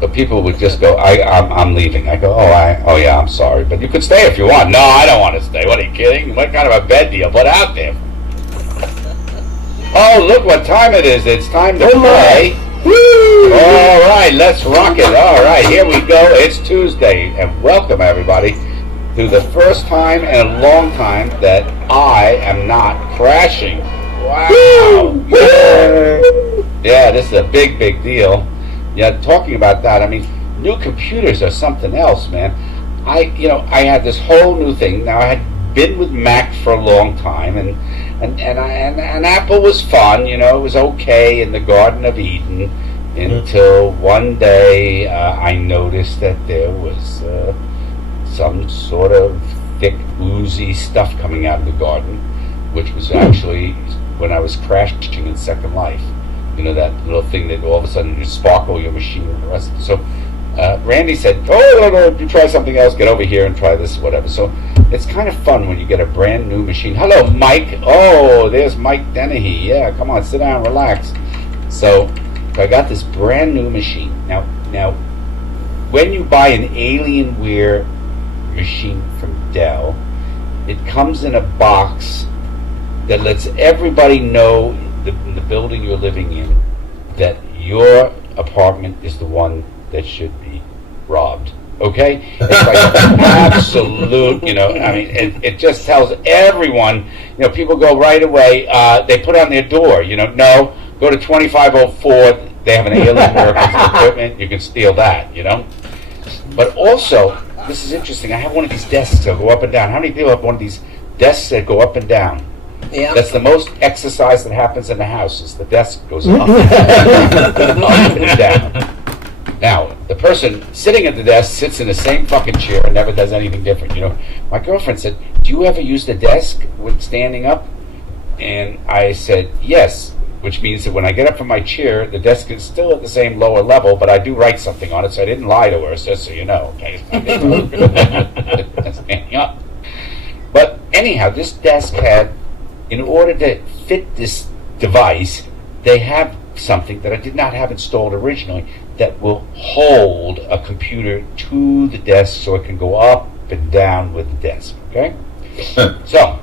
But people would just go, I'm leaving. I go, oh yeah, I'm sorry, but you could stay if you want. No, I don't want to stay. What, are you kidding? What kind of a bed do you put out there? Oh, look what time it is. It's time to play. Woo! All right, let's rock it. All right, here we go. It's Tuesday, and welcome everybody to the first time in a long time that I am not crashing. Wow. Yeah, this is a big deal. Yeah, talking about that, I mean, new computers are something else, man. I had this whole new thing. Now, I had been with Mac for a long time, and Apple was fun, it was okay in the Garden of Eden, until one day I noticed that there was some sort of thick, oozy stuff coming out of the garden, which was actually when I was crashing in Second Life. That little thing that all of a sudden you sparkle your machine and the rest. So Randy said, no, you try something else, get over here and try this, whatever. So it's kind of fun when you get a brand new machine. Hello, Mike. Oh, there's Mike Dennehy. Yeah, come on, sit down, relax. So I got this brand new machine. Now, when you buy an Alienware machine from Dell, it comes in a box that lets everybody know in the building you're living in that your apartment is the one that should be robbed. Okay? It's like absolute, it just tells everyone, people go right away, they put on their door, no, go to 2504, they have an Alienware piece of equipment, you can steal that, But also, this is interesting, I have one of these desks that go up and down. How many people have one of these desks that go up and down? Yeah. That's the most exercise that happens in the house, is the desk goes up and down. Now, the person sitting at the desk sits in the same fucking chair and never does anything different, My girlfriend said, do you ever use the desk when standing up? And I said, yes, which means that when I get up from my chair, the desk is still at the same lower level, but I do write something on it, so I didn't lie to her, just so you know. Okay? Standing up. But anyhow, this desk had, in order to fit this device, they have something that I did not have installed originally that will hold a computer to the desk so it can go up and down with the desk. Okay? So,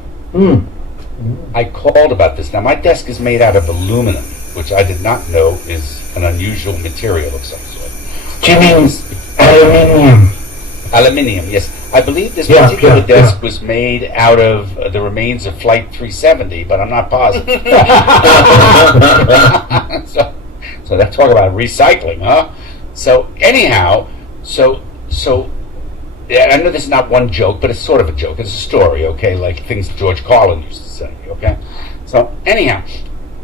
I called about this. Now, my desk is made out of aluminum, which I did not know is an unusual material of some sort. Do you mean aluminium? Aluminium, yes. I believe this particular desk was made out of the remains of Flight 370, but I'm not positive. so that's talk about recycling, huh? So anyhow, so yeah, I know this is not one joke, but it's sort of a joke. It's a story, okay? Like things George Carlin used to say, okay? So anyhow,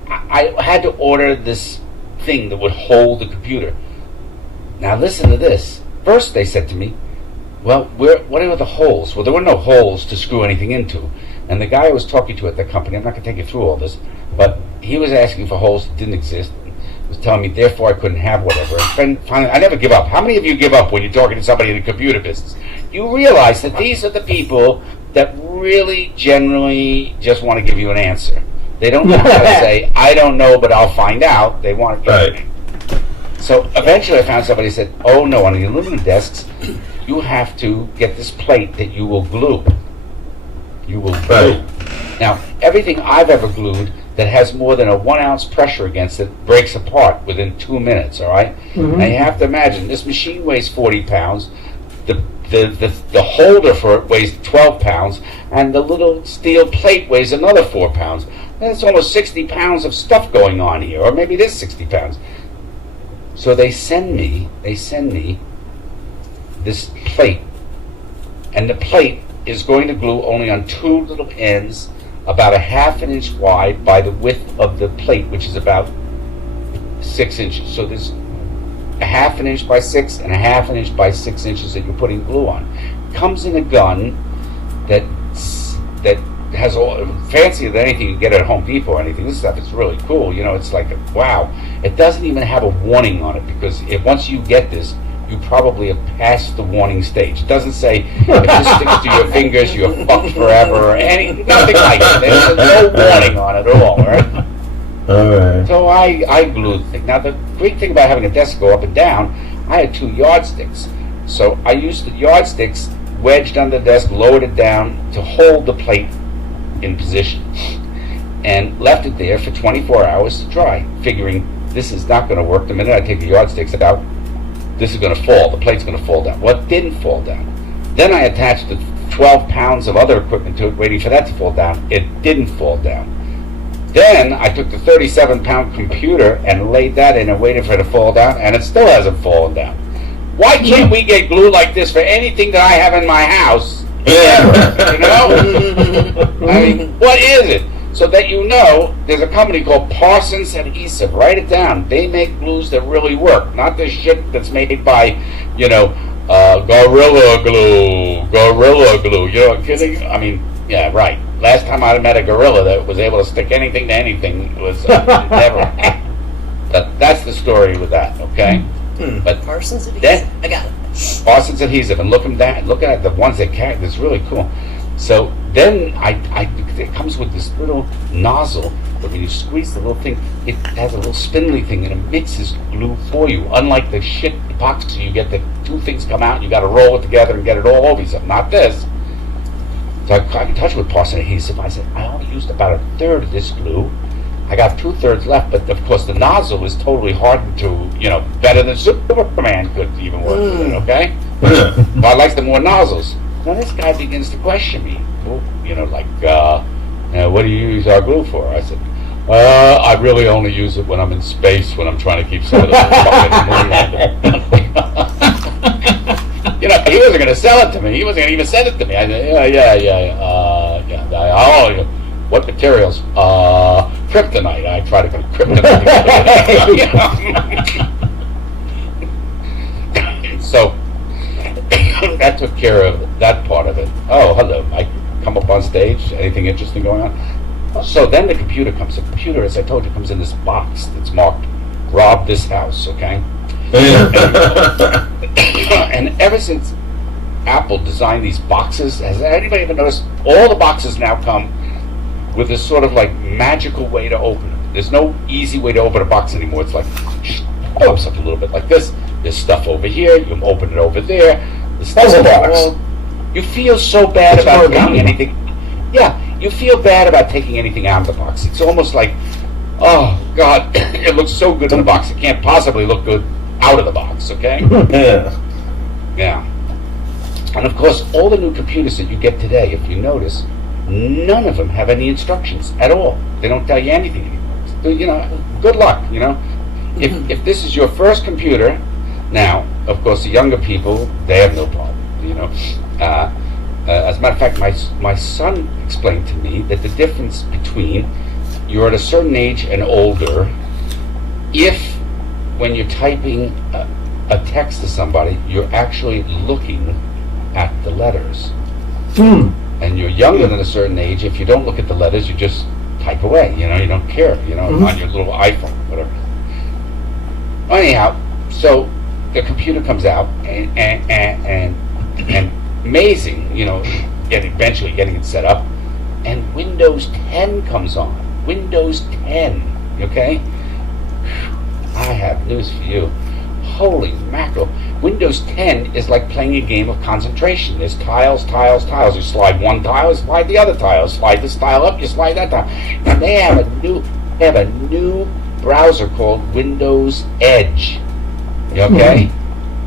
I had to order this thing that would hold the computer. Now listen to this. First they said to me, well, what are the holes? Well, there were no holes to screw anything into. And the guy I was talking to at the company, I'm not going to take you through all this, but he was asking for holes that didn't exist. He was telling me, therefore, I couldn't have whatever. And finally, I never give up. How many of you give up when you're talking to somebody in the computer business? You realize that these are the people that really, generally just want to give you an answer. They don't know how to say, I don't know, but I'll find out. They want to give you. So eventually I found somebody who said, oh no, on the aluminum desks, you have to get this plate that you will glue. You will glue. Now, everything I've ever glued that has more than a 1 ounce pressure against it breaks apart within 2 minutes, all right? Mm-hmm. Now, you have to imagine, this machine weighs 40 pounds, the holder for it weighs 12 pounds, and the little steel plate weighs another 4 pounds. That's almost 60 pounds of stuff going on here, or maybe it is 60 pounds. So they send me this plate, and the plate is going to glue only on two little ends, about a ½ an inch wide by the width of the plate, which is about 6 inches. So there's a ½ an inch by 6 and a ½ an inch by 6 inches that you're putting glue on. Comes in a gun that has all fancier than anything you get at Home Depot or anything. This stuff is really cool. It's like wow. It doesn't even have a warning on it, because once you get this, you probably have passed the warning stage. It doesn't say if this sticks to your fingers, you're fucked forever, or nothing like that. There's no warning on it at all, right? All right. So I glued the thing. Now the great thing about having a desk go up and down, I had 2 yardsticks. So I used the yardsticks wedged under the desk, lowered it down to hold the plate in position, and left it there for 24 hours to dry, figuring this is not going to work. The minute I take the yardsticks out, this is going to fall. The plate's going to fall down. Well, it didn't fall down. Then I attached the 12 pounds of other equipment to it, waiting for that to fall down. It didn't fall down. Then I took the 37-pound computer and laid that in and waited for it to fall down, and it still hasn't fallen down. Why can't we get glue like this for anything that I have in my house? You know? I mean, what is it? So that you know, there's a company called Parsons Adhesive. Write it down. They make glues that really work, not the shit that's made by, Gorilla Glue. Gorilla Glue. You know, kidding? I mean, yeah, right. Last time I met a gorilla that was able to stick anything to anything was never. But that's the story with that, okay? But Parsons Adhesive. Then, I got it. Parsons Adhesive, and look at the ones that carry. That's really cool. So then it comes with this little nozzle that when you squeeze the little thing, it has a little spindly thing and it mixes glue for you. Unlike the shit epoxy, you get the 2 things come out and you got to roll it together and get it all over yourself. Not this. So I got in touch with Parsons Adhesive. I said, I only used about 1/3 of this glue. I got 2/3 left, but of course the nozzle is totally hardened to, better than Superman could even work with it, okay? Well, I like the more nozzles. Now this guy begins to question me. Well, what do you use our glue for? I said, I really only use it when I'm in space, when I'm trying to keep some of the fucking moon. He wasn't going to sell it to me. He wasn't going to even send it to me. I said, what materials? Kryptonite. I try to put kryptonite together. So that took care of that part of it. Oh, hello. I come up on stage. Anything interesting going on? So then the computer comes. The computer, as I told you, comes in this box that's marked "Rob this house." Okay. And ever since Apple designed these boxes, has anybody ever noticed all the boxes now come with this sort of like magical way to open it? There's no easy way to open a box anymore. It's like pops up a little bit like this. There's stuff over here. You can open it over there. The stuff box. You feel so bad about taking anything. Yeah, you feel bad about taking anything out of the box. It's almost like, oh God, it looks so good in the box. It can't possibly look good out of the box. Okay. Yeah. And of course, all the new computers that you get today, if you notice, none of them have any instructions at all. They don't tell you anything anymore. Good luck. If this is your first computer, now, of course, the younger people, they have no problem. As a matter of fact, my son explained to me that the difference between you're at a certain age and older, if when you're typing a text to somebody, you're actually looking at the letters. And you're younger than a certain age, if you don't look at the letters, you just type away. You don't care. On your little iPhone, whatever. Anyhow, so the computer comes out and amazing, eventually getting it set up, and Windows 10 comes on. Windows 10, okay? I have news for you. Holy mackerel. Windows 10 is like playing a game of concentration. There's tiles, tiles, tiles. You slide one tile, you slide the other tile. Slide this tile up, you slide that tile. And they have a new browser called Windows Edge. Okay?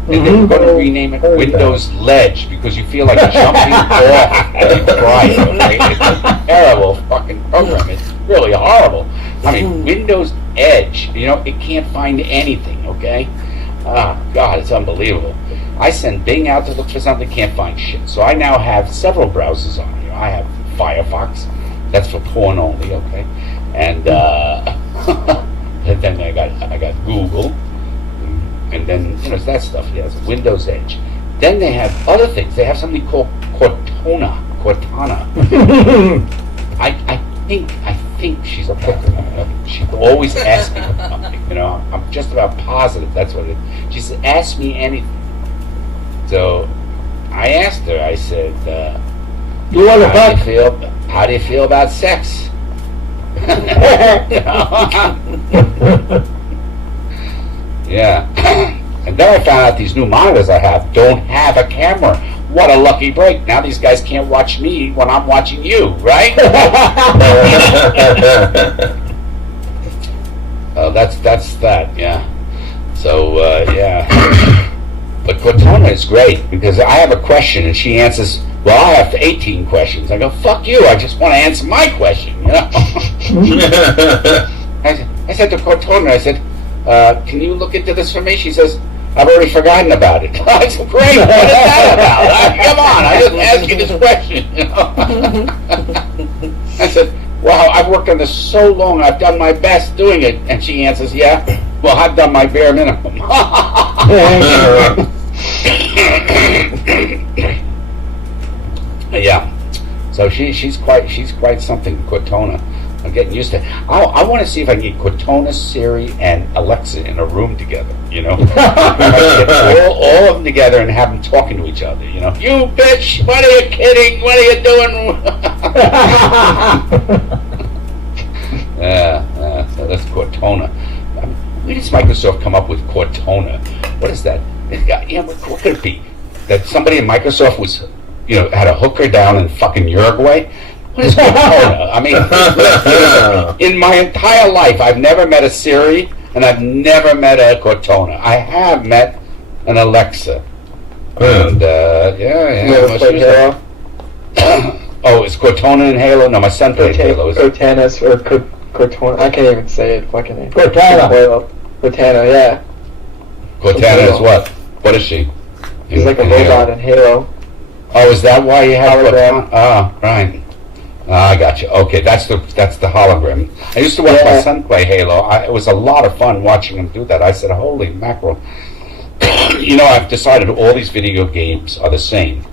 And they're going to rename it Windows Ledge because you feel like jumping off every Friday. Okay? It's a terrible fucking program. It's really horrible. I mean, Windows Edge, it can't find anything, okay? Ah, God, it's unbelievable. I send Bing out to look for something, can't find shit. So I now have several browsers on here. I have Firefox, that's for porn only, okay? And, and then I got Google, and then, that stuff, yes, Windows Edge. Then they have other things. They have something called Cortana. I think she's a hooker. She always asks me for something, I'm just about positive that's what it is. She said, ask me anything. So I asked her, I said, how do you feel about sex? Yeah. And then I found out these new monitors I have don't have a camera. What a lucky break. Now these guys can't watch me when I'm watching you, right? That's that, yeah. So, yeah. But Cortana is great because I have a question and she answers, well, I have 18 questions. I go, fuck you, I just want to answer my question, you know? I said to Cortana, I said, can you look into this for me? She says, I've already forgotten about it. I said, great, what is that about? Come on, I just asked you this question, you know? I said, wow, I've worked on this so long, I've done my best doing it. And she answers, yeah, well, I've done my bare minimum. Yeah, so she's quite something, Cortana. I'm getting used to it. I want to see if I can get Cortana, Siri, and Alexa in a room together, you know? Get all of them together and have them talking to each other, you know? You bitch, what are you kidding? What are you doing? So that's Cortana. I mean, where does Microsoft come up with Cortana? What is that? Yeah, what could it be? That somebody in Microsoft was, you know, had a hooker down in fucking Uruguay? What is Cortana? I mean, in my entire life, I've never met a Siri, and I've never met a Cortana. I have met an Alexa. And, You ever played Halo? Oh, is Cortana in Halo? No, my son played Halo. Cortana, or Cortana, I can't even say it, fucking name. Cortana. Cortana, yeah. Cortana is what? What is she? He's like a robot in Halo. Oh, is that why you have Hologram. Cortana? Ah, right. I got you. Okay, that's the hologram. I used to watch my son play Halo. It was a lot of fun watching him do that. I said, holy mackerel. You know, I've decided all these video games are the same.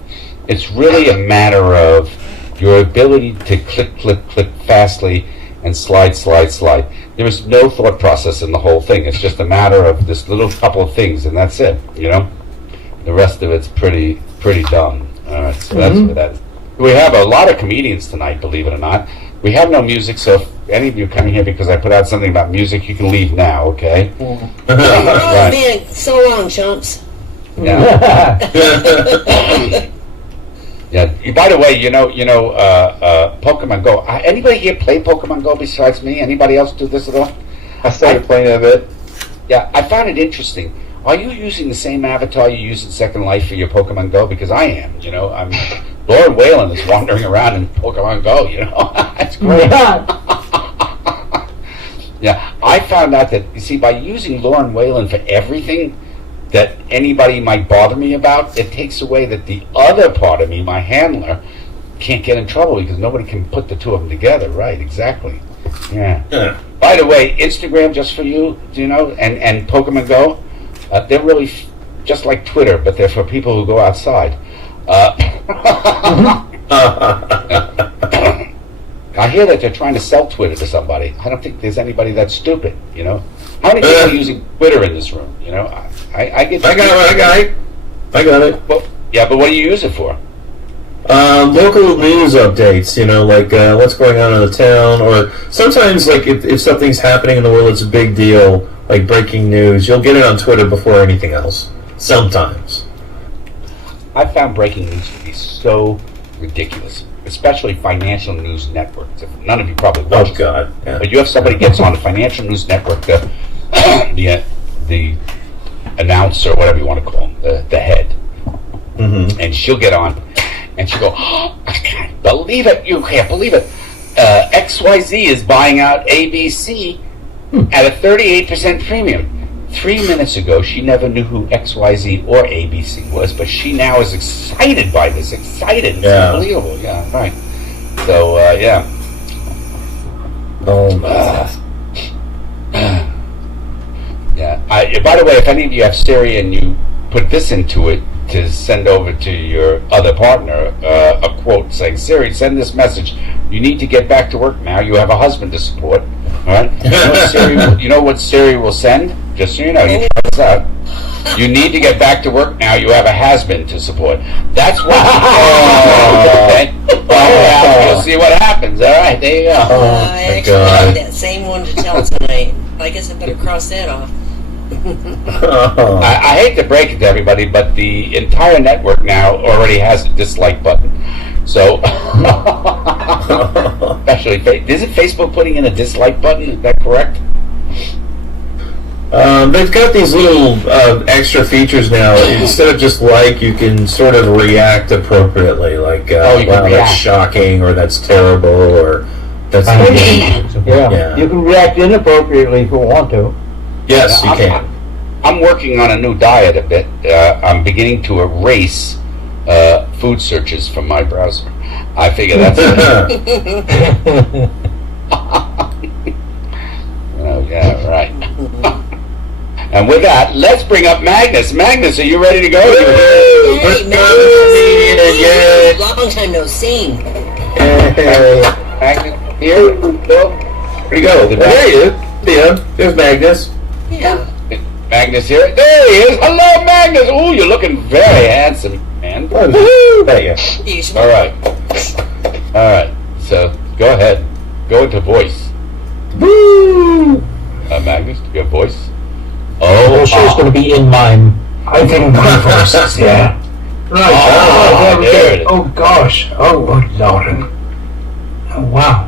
It's really a matter of your ability to click fastly and slide. There is no thought process in the whole thing. It's just a matter of this little couple of things, and that's it, you know? The rest of it's pretty dumb. All right, so that's what that is. We have a lot of comedians tonight, believe it or not. We have no music, so if any of you come here because I put out something about music, you can leave now, okay? Oh, Right. man, so long, chumps. Yeah. Yeah. By the way, you know, Pokemon Go. Anybody here play Pokemon Go besides me? Anybody else do this at all? I started playing it a bit. Yeah, I found it interesting. Are you using the same avatar you use in Second Life for your Pokemon Go? Because I am. You know, Lauren Whalen is wandering around in Pokemon Go. You know, that's great. Yeah, I found out that, you see, by using Lauren Whalen for everything that anybody might bother me about, it takes away that the other part of me, my handler, can't get in trouble because nobody can put the two of them together. Right, exactly. Yeah. By the way, Instagram, just for you, do you know, and Pokemon Go, they're really just like Twitter, but they're for people who go outside. I hear that they're trying to sell Twitter to somebody. I don't think there's anybody that's stupid, you know. How many people are using Twitter in this room, you know? I get. I got it. Well, yeah, but what do you use it for? Local news updates, you know, like what's going on in the town, or sometimes, like, if something's happening in the world, it's a big deal, like breaking news, you'll get it on Twitter before anything else. Sometimes. I found breaking news to be so ridiculous, especially Financial News Network. None of you probably watch it. Oh, God. Yeah. But you have somebody gets on the Financial News Network, the announcer, whatever you want to call him, the head, and she'll get on, and she'll go, oh, I can't believe it, you can't believe it, XYZ is buying out ABC at a 38% premium. 3 minutes ago, she never knew who XYZ or ABC was, but she now is excited by this. Excited. It's unbelievable. Yeah, right. So, yeah. Oh, yeah. By the way, if any of you have Siri and you put this into it to send over to your other partner, a quote saying, Siri, send this message. You need to get back to work now. You have a husband to support. All right? You know what Siri will send? Just so you know, you try this out. You need to get back to work now. You have a has-been to support. That's what okay? You'll see what happens. All right, there you go. I actually had that same one to tell tonight. I guess I better cross that off. Oh. I hate to break it to everybody, but the entire network now already has a dislike button. So, especially, is it Facebook putting in a dislike button? Is that correct? They've got these little extra features now. Instead of just like, you can sort of react appropriately. Like, you can wow, react. that's shocking, or that's terrible, or that's Yeah. You can react inappropriately if you want to. Yes, you can. I'm working on a new diet a bit. I'm beginning to erase food searches from my browser. I figure that's it. Oh, yeah, right. And with that, let's bring up Magnus. Magnus, are you ready to go? Hey, Magnus! Yay. Long time no see. Magnus, here? Bill? Where'd he go? There he is. Yeah, there's Magnus. Yeah. Magnus here. There he is. Hello, Magnus. Ooh, you're looking very handsome, man. Woo! Thank you. Usually. All right. All right. So, go ahead. Go into voice. Woo! Magnus, do you have voice? Oh, Oh, sure, it's going to be in mime. I think my voice is there. Right. Oh, there it is. Oh gosh. Oh, Lauren. Oh, wow.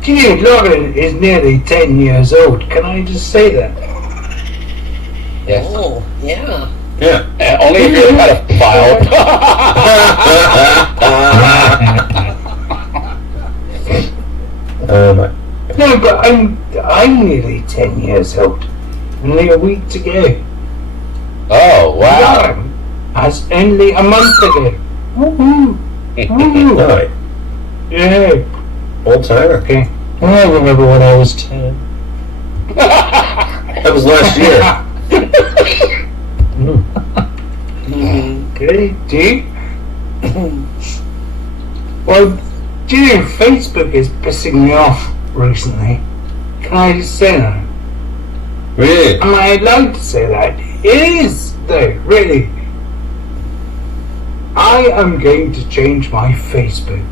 Gee, Lauren is nearly 10 years old. Can I just say that? yes. Oh, yeah. Yeah. Only if you're a pedophile. My. No, but I'm nearly 10 years old. Only a week to go. Oh, wow. Lauren has only a month ago. Woohoo! Woohoo! No, Yeah. old timer. Okay. I remember when I was 10. That was last year. Okay, do well, do you know, Facebook is pissing me off recently. Can I just say that? Really? Am I allowed to say that? It is, though, really. I am going to change my Facebook.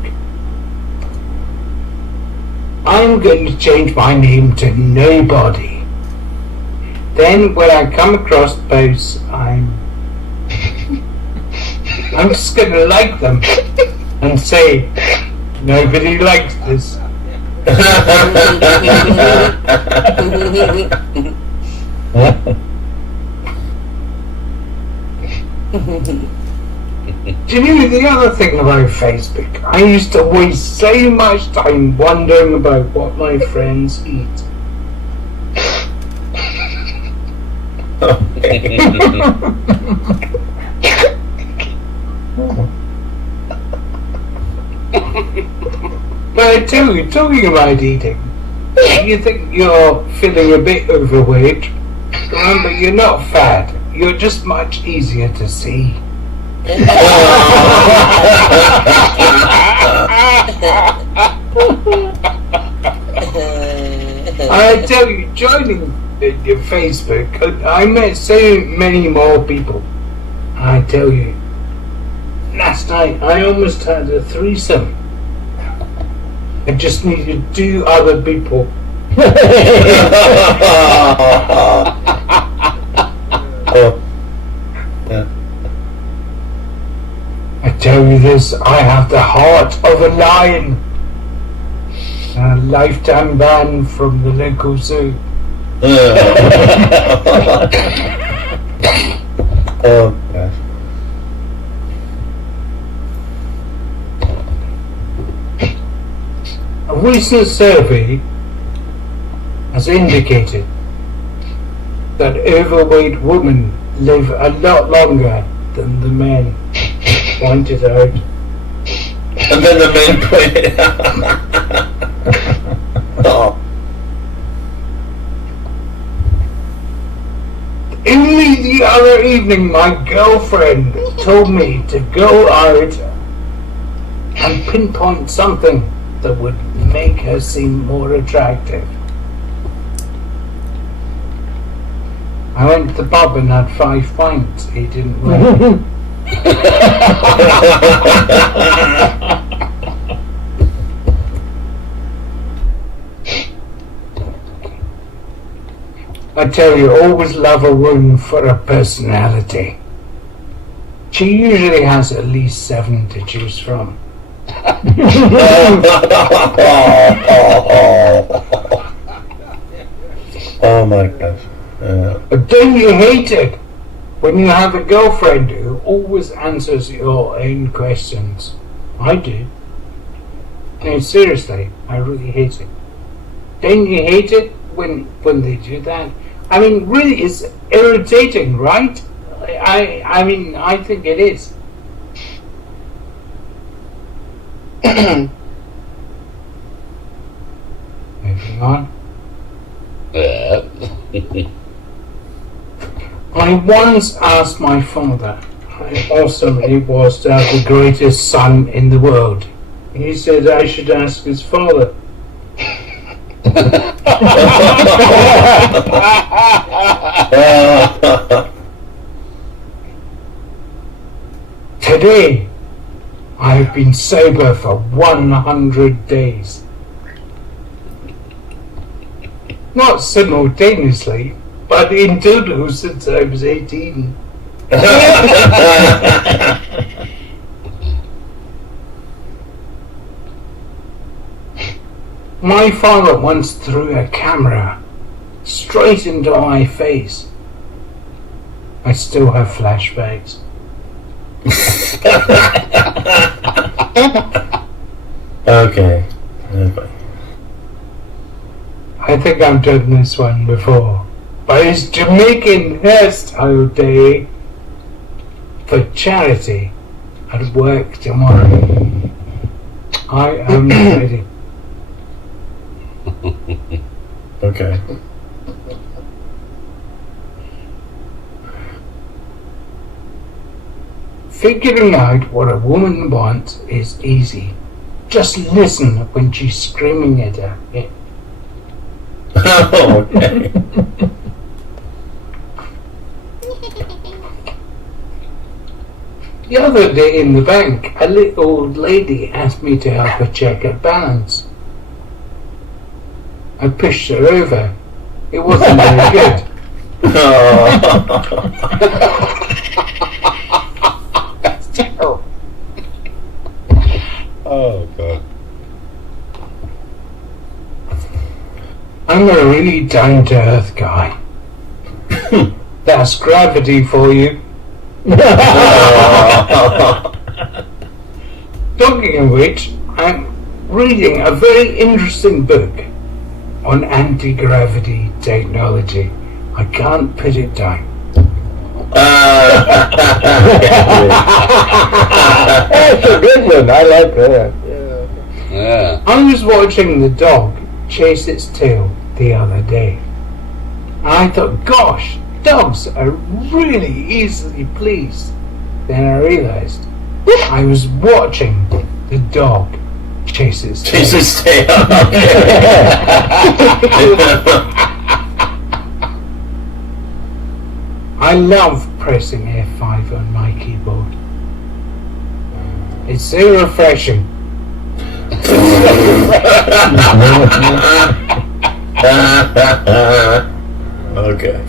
I'm going to change my name to Nobody. Then when I come across posts, I'm just gonna like them and say, nobody likes this. Do you know the other thing about Facebook? I used to waste so much time wondering about what my friends eat. But I tell you, talking about eating, you think you're feeling a bit overweight, remember you're not fat, you're just much easier to see. I tell you, joining your Facebook, I met so many more people. I tell you, last night I almost had a threesome. I just needed 2 other people. Oh. Yeah. I tell you this, I have the heart of a lion. A lifetime ban from the local zoo. Oh gosh. A recent survey has indicated that overweight women live a lot longer than the men pointed out. And then the men pointed out. Oh. Only the other evening, my girlfriend told me to go out and pinpoint something that would make her seem more attractive. I went to the pub and had 5 pints. He didn't win. I tell you, always love a woman for her personality. She usually has at least 7 to choose from. Oh my gosh. But don't you hate it when you have a girlfriend who always answers your own questions? I do. No, seriously, I really hate it. Don't you hate it when they do that? I mean, really, it's irritating, right? I mean, I think it is. Moving on. I once asked my father how awesome it was to have the greatest son in the world. He said I should ask his father. Today, I have been sober for 100 days. Not simultaneously, but in total since I was 18. My father once threw a camera straight into my face. I still have flashbacks. Okay. I think I've done this one before. But it's Jamaican Hairstyle Day for charity at work tomorrow. I am ready. Okay. Figuring out what a woman wants is easy. Just listen when she's screaming at her. Oh, okay. The other day in the bank, a little old lady asked me to help her check her balance. I pushed her over. It wasn't very good. That's terrible. Oh, God. I'm a really down-to-earth guy. That's gravity for you. Talking of which, I'm reading a very interesting book on anti-gravity technology. I can't put it down. That's a good one. I like that. Yeah. I was watching the dog chase its tail the other day. I thought, gosh, dogs are really easily pleased. Then I realized I was watching the dog chase its tail. Jesus, stay up. I love pressing F5 on my keyboard. It's so refreshing. Okay.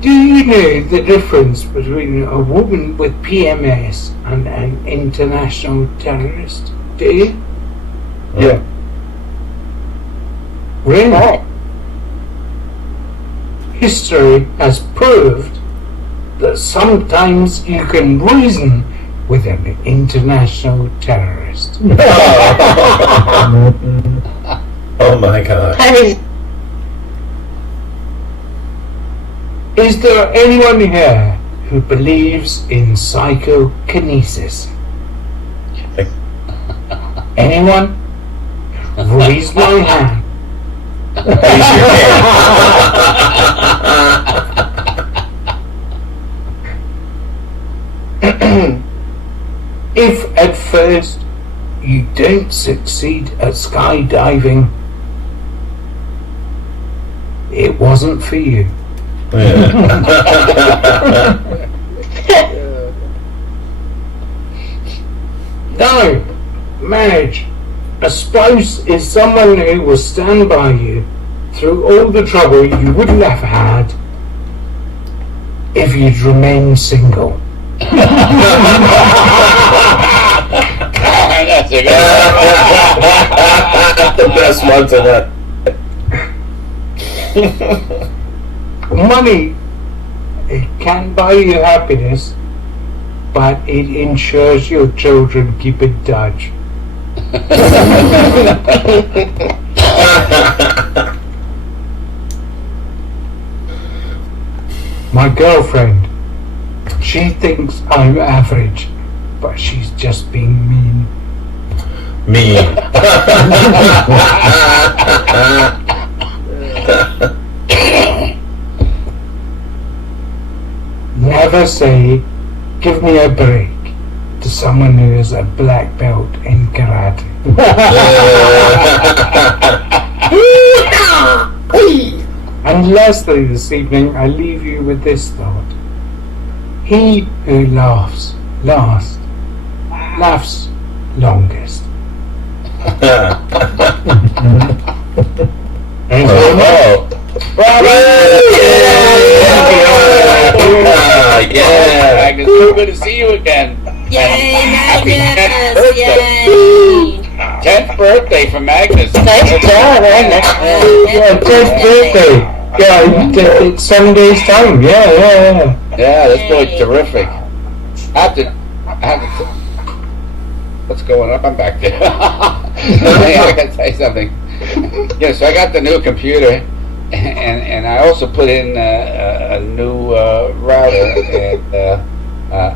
Do you know the difference between a woman with PMS and an international terrorist? Do you? Yeah. Really? Right. History has proved that sometimes you can reason with an international terrorist. Oh my God. Is there anyone here who believes in psychokinesis? Anyone? Raise my hand. Raise your hand. If at first you don't succeed at skydiving, it wasn't for you. No, marriage. A spouse is someone who will stand by you through all the trouble you wouldn't have had if you'd remained single. That's a good The best one to that. Money, it can buy you happiness, but it ensures your children keep in touch. My girlfriend, she thinks I'm average, but she's just being mean. Me. Never say, "Give me a break," to someone who is a black belt in karate. And lastly this evening, I leave you with this thought. He who laughs last, laughs longest. Oh. Bravo! Yeah. Agnes, so good to see you again. Yay, Happy 10th Magnus! birthday. Yay! 10th birthday for Magnus. Nice job, Agnes. Yeah, 10th birthday. Yeah, it's 7 days time. Yeah. Yeah, this boy's terrific. What's going up? I'm back there. I gotta tell you something. Yeah, so I got the new computer, and I also put in a new router, and I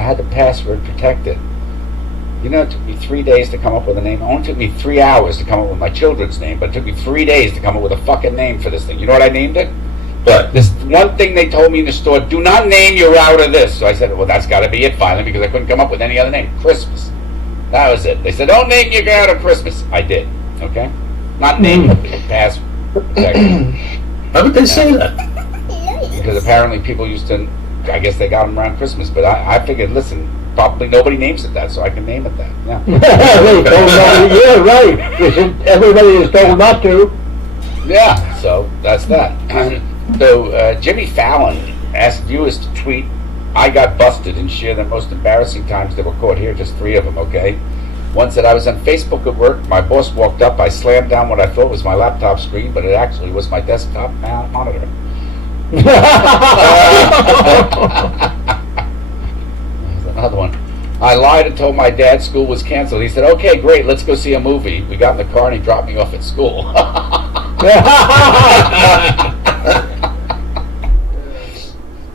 had the password protected. You know, it took me 3 days to come up with a name. It only took me 3 hours to come up with my children's name, but it took me 3 days to come up with a fucking name for this thing. You know what I named it? But This one thing they told me in the store: do not name your router this. So I said, well, that's got to be it finally, because I couldn't come up with any other name. Christmas. That was it. They said, don't name your router Christmas. I did. Okay? Not name it. Password. how would they say that? Because apparently people used to, I guess they got them around Christmas, but I figured, listen, probably nobody names it that, so I can name it that. Yeah. Yeah, right. Everybody is told not to. Yeah, so that's that. So Jimmy Fallon asked viewers to tweet, "I got busted," and share the most embarrassing times they were caught. Here, just 3 of them, okay? One said, "I was on Facebook at work. My boss walked up. I slammed down what I thought was my laptop screen, but it actually was my desktop monitor." There's another one. "I lied and told my dad school was canceled. He said, okay, great, let's go see a movie. We got in the car and he dropped me off at school."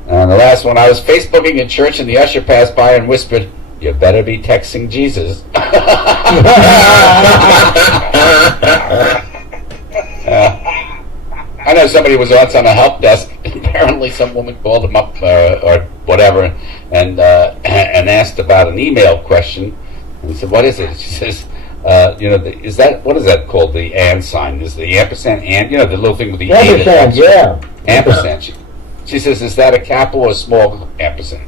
And the last one, "I was Facebooking in church and the usher passed by and whispered, 'You better be texting Jesus.'" I know somebody was once on a help desk. Apparently, some woman called him up or whatever, and asked about an email question. And he said, "What is it?" She says, "Is that what is that called? The and sign? Is the ampersand and the little thing with the Ampersand, yeah. ampersand?" She says, "Is that a capital or a small ampersand?"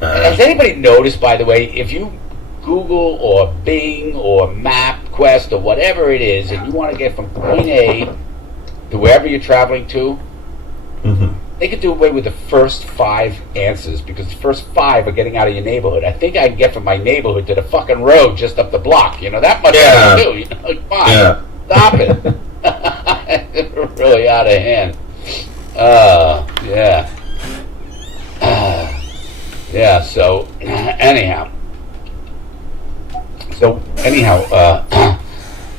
Has anybody noticed, by the way, if you Google or Bing or MapQuest or whatever it is, and you want to get from point A to wherever you're traveling to, they could do away with the first 5 answers, because the first 5 are getting out of your neighborhood. I think I can get from my neighborhood to the fucking road just up the block. That much I can do. Come on, stop it. It's really out of hand. Yeah. Yeah, so anyhow,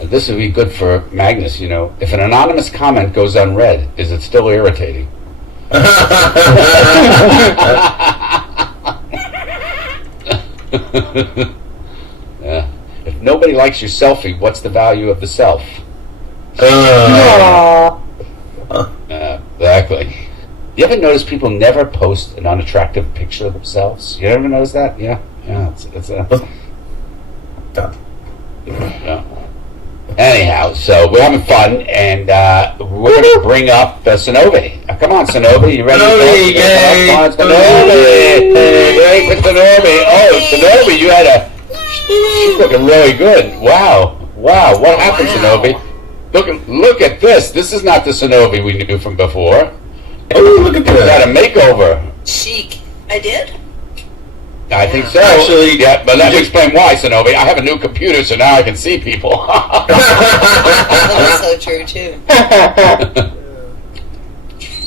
this would be good for Magnus. If an anonymous comment goes unread, is it still irritating? Yeah. If nobody likes your selfie, what's the value of the self? Exactly. You ever notice people never post an unattractive picture of themselves? You ever notice that? Yeah. It's yeah. Anyhow, so we're having fun, and we're going to bring up Sonobe, a Come on, Sonobi. You ready? Sonobi, yay. Come on, Sonobi. Yay for Sonobi. Oh, Sonobi, you had a... She's looking really good. Wow. Wow. What happened, Wow. Sonobi? Look at this. This is not the Sonobi we knew from before. Oh, look at Is that a that. makeover? Chic. I did? I think so. Actually, yeah, but let me explain why, Sonobi. I have a new computer, so now I can see people. That's so true, too.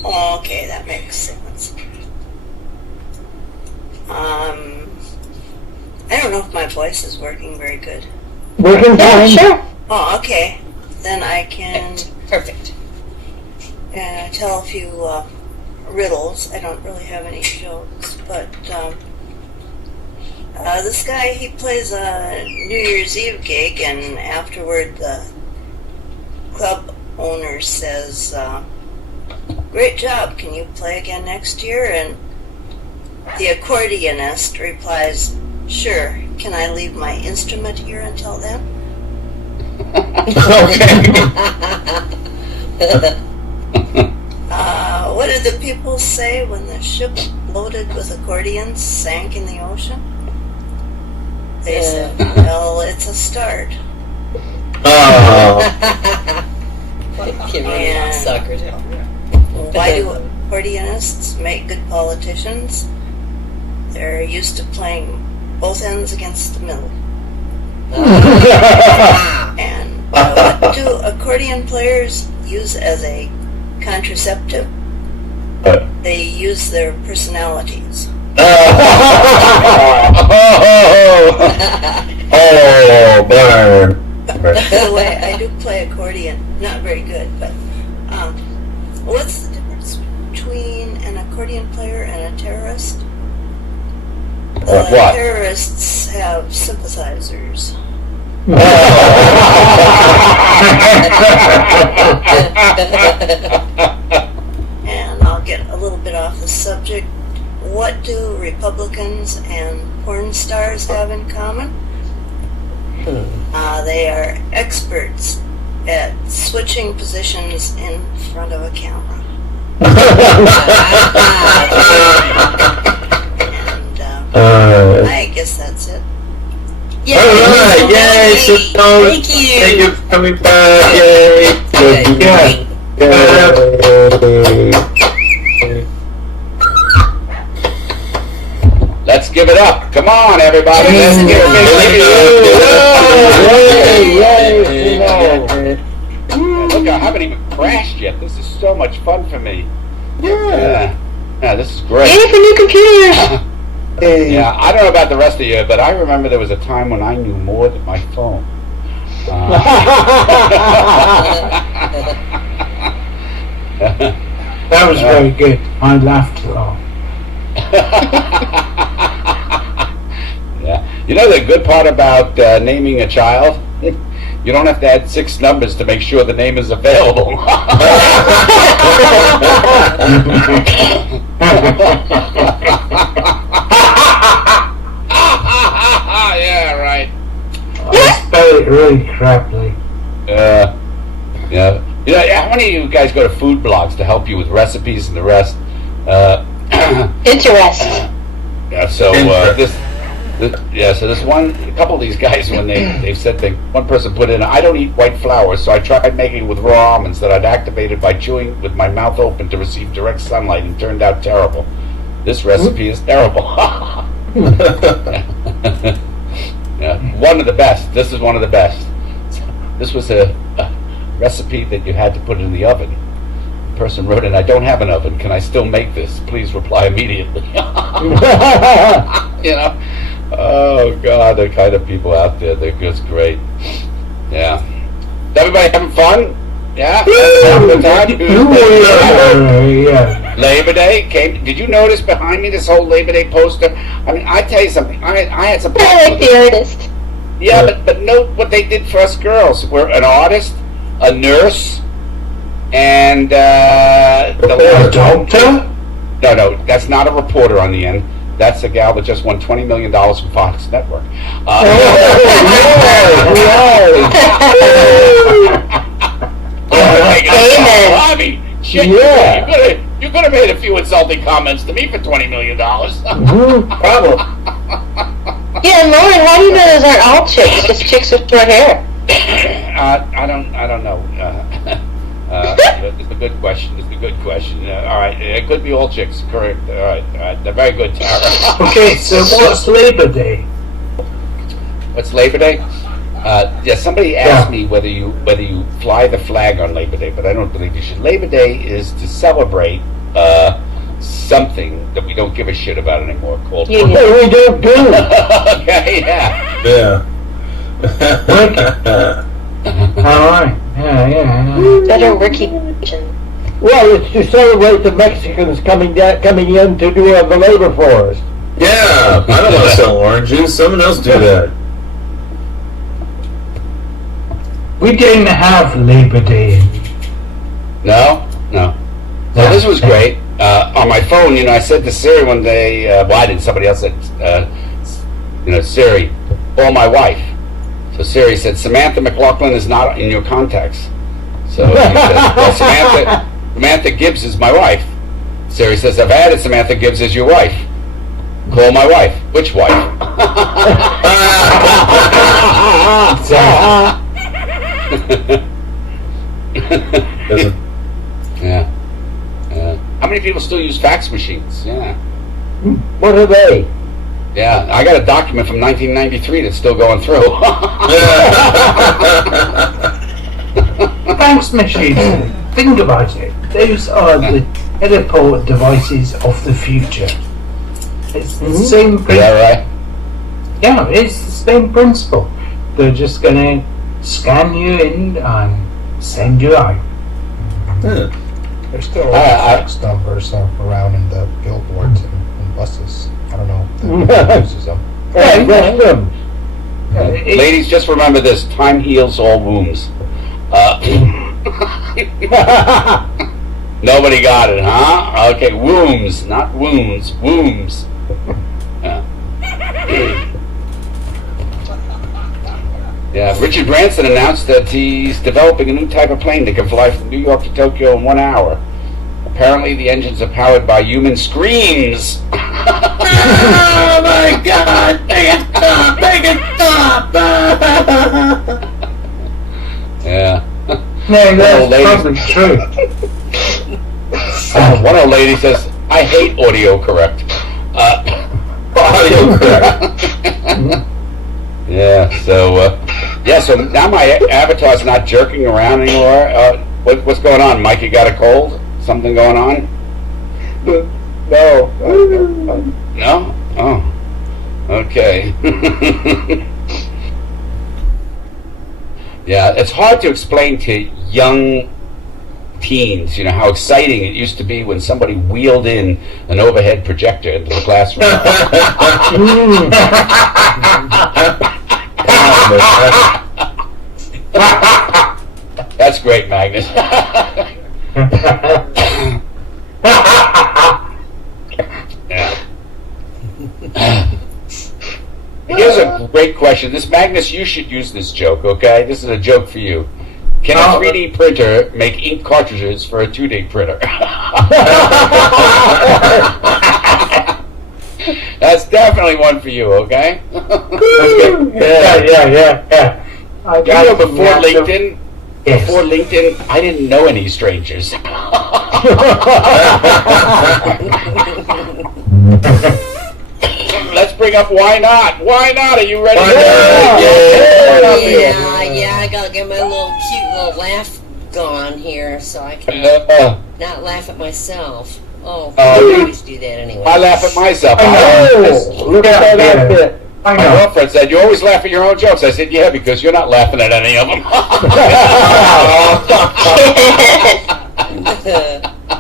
Okay, that makes sense. I don't know if my voice is working very good. Working fine. Sure. Oh, okay. Then I can Perfect. tell a few riddles. I don't really have any jokes, but this guy, he plays a New Year's Eve gig, and afterward the club owner says, "Great job, can you play again next year?" And the accordionist replies, "Sure, can I leave my instrument here until then?" What did the people say when the ship loaded with accordions sank in the ocean? They said, "Well, it's a start." Oh. Give me a And- sucker too. Why do accordionists make good politicians? They're used to playing both ends against the middle. And what do accordion players use as a contraceptive? They use their personalities. Oh, burn. By the way, I do play accordion. Not very good, but what's the difference between an accordion player and a terrorist? The What? terrorists have sympathizers. And I'll get a little bit off the subject. What do Republicans and porn stars have in common? They are experts at switching positions in front of a camera. And I guess that's it. Yay! Alright, yay! So, Thank you. Thank you for coming back. Yay! Okay, Yeah. Let's give it up. Come on, everybody. Yes, Let's give come it up. Look, I haven't even crashed yet. This is so much fun for me. Yeah. Yeah, this is great. Yay for new computers! Yeah, I don't know about the rest of you, but I remember there was a time when I knew more than my phone. That was very good. I laughed a lot. Yeah. You know the good part about naming a child? You don't have to add 6 numbers to make sure the name is available. Yeah, right. I spelled it really crappily. Yeah. You know, how many of you guys go to food blogs to help you with recipes and the rest? Interesting. Yeah, so so this one, a couple of these guys, when they've said one person put in, I don't eat white flour, so I tried making it with raw almonds that I'd activated by chewing with my mouth open to receive direct sunlight, and turned out terrible. This recipe is terrible. Yeah, one of the best. This is one of the best. This was a recipe that you had to put in the oven. The person wrote in, I don't have an oven. Can I still make this? Please reply immediately. You know? Oh, God, the kind of people out there, they're just great. Yeah. Is everybody having fun? Yeah? Having a good time? Yeah. Labor Day came. Did you notice behind me this whole Labor Day poster? I mean, I tell you something. I had some. I like the artist. Yeah, but note what they did for us girls. We're an artist, a nurse, and A doctor? No, that's not a reporter on the end. That's a gal that just won $20 million from Fox Network. Amen. Bobby, shit, Yeah. you could have made a few insulting comments to me for $20 million. Problem. Yeah, Lauren, how do you know those aren't all chicks? Just chicks with short hair. I don't know. It's a good question. It's a good question. All right, it could be all chicks. Correct. All right. They're very good, Tara. Okay, so what's Labor Day? What's Labor Day? Yeah, somebody asked me whether you fly the flag on Labor Day, but I don't believe you should. Labor Day is to celebrate something that we don't give a shit about anymore called. Yeah. Hey, we don't do. Okay, yeah. Yeah. Alright, yeah. Better working. Well, it's to celebrate the Mexicans coming in to do the labor for us. Yeah, I don't want to sell oranges. Someone else do that. We didn't have Labor Day. No. Well, this was great. On my phone, I said to Siri one day, well, I didn't, somebody else said, Siri, call my wife. So Siri said, Samantha McLaughlin is not in your contacts. So he said, well, Samantha Gibbs is my wife. Siri says, I've added Samantha Gibbs as your wife. Call my wife. Which wife? Yeah. How many people still use fax machines? Yeah. What are they? Yeah, I got a document from 1993 that's still going through. Fax machines, think about it. Those are the teleport devices of the future. It's the same Is principle. that right? Yeah, it's the same principle. They're just gonna scan you in and send you out. There's still I- fax numbers around in the billboards and buses. I don't know if the uses them. Hey, rest them. Ladies, just remember this: time heals all wounds. Nobody got it, huh? Okay, wombs, not wounds. Wombs. Yeah, Richard Branson announced that he's developing a new type of plane that can fly from New York to Tokyo in 1 hour. Apparently, the engines are powered by human screams. Oh my God! Make it stop! Make it stop! Yeah. No, that's Old ladies. probably true. One old lady says, I hate audio correct. Audio correct. Yeah, so now my avatar's not jerking around anymore. What's going on, Mike? You got a cold? Something going on? No. No? Oh. Okay. Yeah, it's hard to explain to young teens, how exciting it used to be when somebody wheeled in an overhead projector into the classroom. That's great, Magnus. Yeah. Here's a great question. This Magnus, you should use this joke, okay? This is a joke for you. Can a 3D printer make ink cartridges for a 2D printer? That's definitely one for you, okay? Yeah. Before LinkedIn, I didn't know any strangers. Let's bring up Why Not? Why Not? Are you ready? Yeah, I gotta get my cute little laugh going here so I can not laugh at myself. Oh, I always do that anyway. I laugh at myself. Oh, look at that outfit. I My know. girlfriend said, you always laugh at your own jokes. I said, yeah, because you're not laughing at any of them.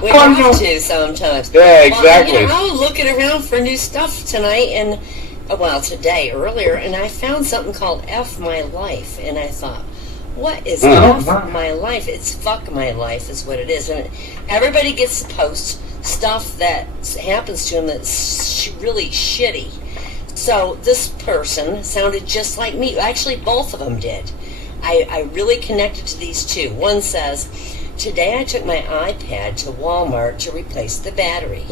We have to sometimes. Yeah, exactly. Well, I was looking around for new stuff tonight and, earlier, and I found something called F My Life, and I thought, what is F My Life? It's fuck my life is what it is. And everybody gets to post stuff that happens to them that's really shitty. So this person sounded just like me. Actually, both of them did. I really connected to these two. One says, Today I took my iPad to Walmart to replace the battery.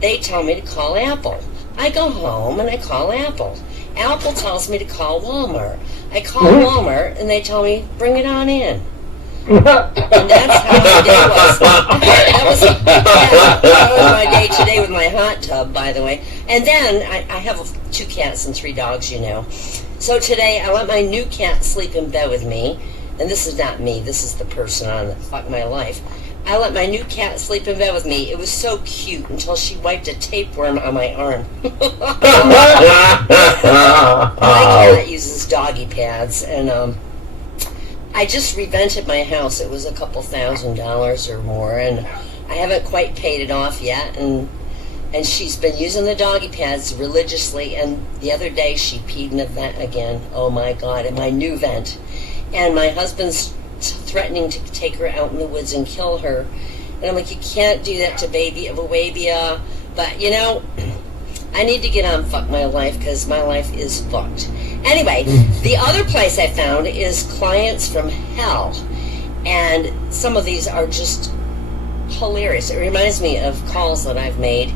They tell me to call Apple. I go home and I call Apple. Apple tells me to call Walmart. I call Walmart and they tell me, bring it on in. And that's how my day was. That was my day today with my hot tub, by the way. And then I have 2 cats and 3 dogs, you know. So today I let my new cat sleep in bed with me. And this is not me, this is the person on the Fuck My Life. I let my new cat sleep in bed with me. It was so cute until she wiped a tapeworm on my arm. My cat uses doggy pads, and I just revented my house. It was a couple $1,000s or more, and I haven't quite paid it off yet. And she's been using the doggy pads religiously. And the other day she peed in a vent again. Oh my God! In my new vent, and my husband's threatening to take her out in the woods and kill her. And I'm like, you can't do that to baby of a Wabia. But you know, I need to get on Fuck My Life because my life is fucked. Anyway, the other place I found is Clients from Hell. And some of these are just hilarious. It reminds me of calls that I've made.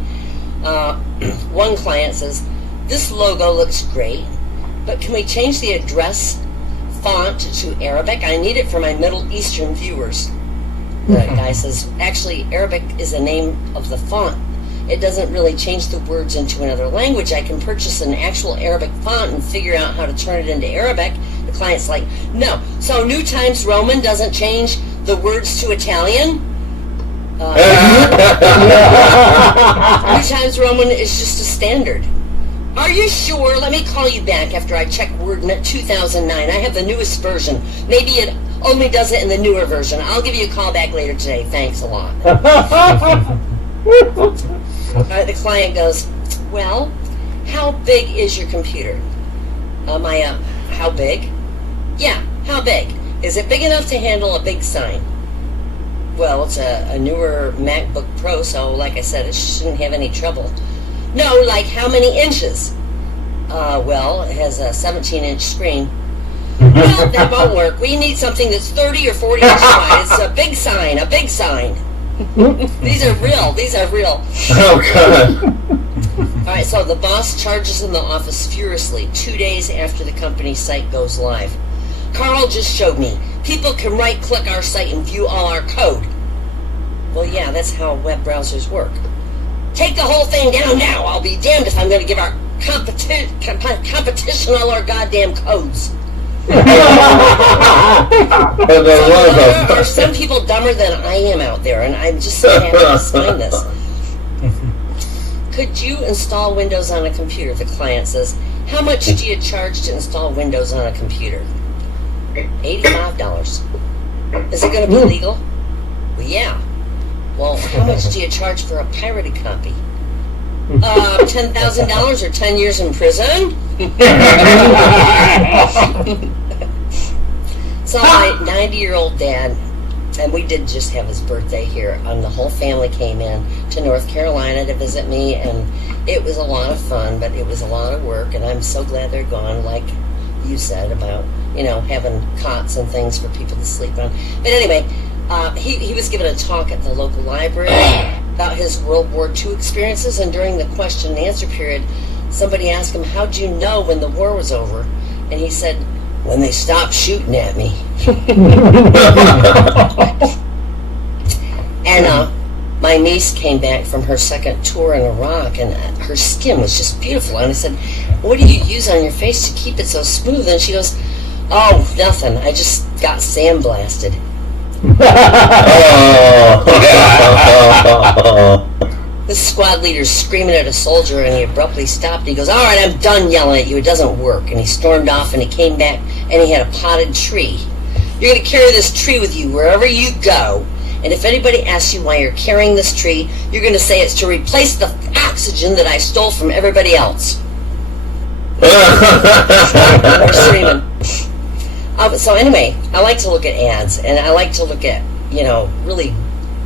One client says, this logo looks great, but can we change the address font to Arabic? I need it for my Middle Eastern viewers. The guy says, actually, Arabic is the name of the font. It doesn't really change the words into another language. I can purchase an actual Arabic font and figure out how to turn it into Arabic. The client's like, no. So New Times Roman doesn't change the words to Italian? New Times Roman is just a standard. Are you sure? Let me call you back after I check WordNet 2009. I have the newest version. Maybe it only does it in the newer version. I'll give you a call back later today. Thanks a lot. The client goes, well, how big is your computer? How big? Yeah, how big? Is it big enough to handle a big sign? Well, it's a newer MacBook Pro, so like I said, it shouldn't have any trouble. No, like how many inches? Well, it has a 17-inch screen. Well, that won't work. We need something that's 30 or 40 inches wide. It's a big sign, a big sign. These are real. Oh, God. All right, so the boss charges in the office furiously 2 days after the company's site goes live. Carl just showed me. People can right-click our site and view all our code. Well, yeah, that's how web browsers work. Take the whole thing down now. I'll be damned if I'm going to give our competition all our goddamn codes. So there are some people dumber than I am out there, and I'm just so happy to explain this. Could you install Windows on a computer? The client says, how much do you charge to install Windows on a computer? $85. Is it going to be legal? Well, yeah. Well, how much do you charge for a pirated copy? $10,000 or 10 years in prison? So my 90-year-old dad, and we did just have his birthday here, and the whole family came in to North Carolina to visit me, and it was a lot of fun, but it was a lot of work, and I'm so glad they're gone, like you said about, you know, having cots and things for people to sleep on. But anyway, he was giving a talk at the local library about his World War II experiences, and during the question and answer period, somebody asked him, how'd you know when the war was over? And he said, when they stopped shooting at me. And my niece came back from her second tour in Iraq, and her skin was just beautiful. And I said, what do you use on your face to keep it so smooth? And she goes, oh, nothing. I just got sandblasted. The squad leader's screaming at a soldier, and he abruptly stopped. He goes, all right, I'm done yelling at you. It doesn't work. And he stormed off, and he came back, and he had a potted tree. You're going to carry this tree with you wherever you go. And if anybody asks you why you're carrying this tree, you're going to say it's to replace the oxygen that I stole from everybody else. They're screaming. So anyway, I like to look at ads, and I like to look at, you know, really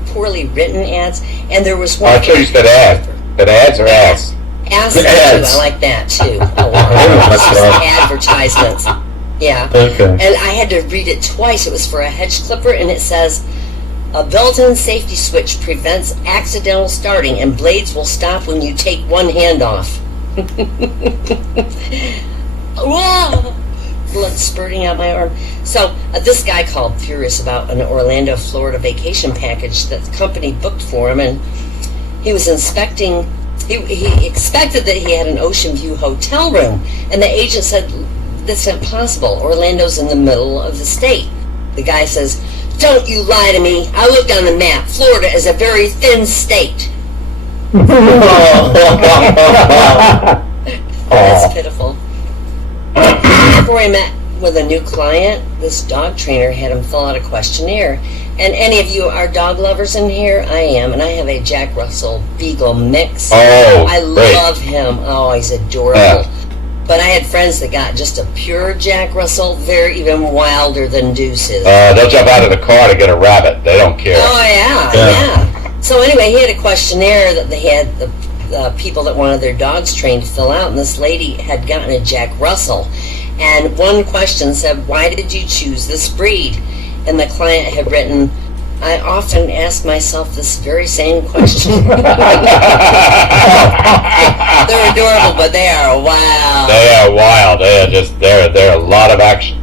poorly written ads. And there was one. I thought you said ads. But ads or ads? Ads too. I like that too. A lot. It's just advertisements. Yeah. Okay. And I had to read it twice. It was for a hedge clipper, and it says, A built-in safety switch prevents accidental starting, and blades will stop when you take one hand off. Whoa! Blood spurting out my arm. So this guy called furious about an Orlando, Florida vacation package that the company booked for him, and he was inspecting. He expected that he had an ocean view hotel room, and the agent said that's impossible. Orlando's in the middle of the state. The guy says, "Don't you lie to me. I looked on the map. Florida is a very thin state." That's pitiful. Before I met with a new client, this dog trainer had him fill out a questionnaire. And any of you are dog lovers in here? I am, and I have a Jack Russell Beagle mix. Oh, I great. love him. Oh, he's adorable. Yeah. But I had friends that got just a pure Jack Russell. They're even wilder than Deuce is. They'll jump out of the car to get a rabbit. They don't care. Oh, yeah. So anyway, he had a questionnaire that they had the people that wanted their dogs trained to fill out, and this lady had gotten a Jack Russell. And one question said, "Why did you choose this breed?" And the client had written, "I often ask myself this very same question." They're adorable, but they are wild. They are wild. They're a lot of action.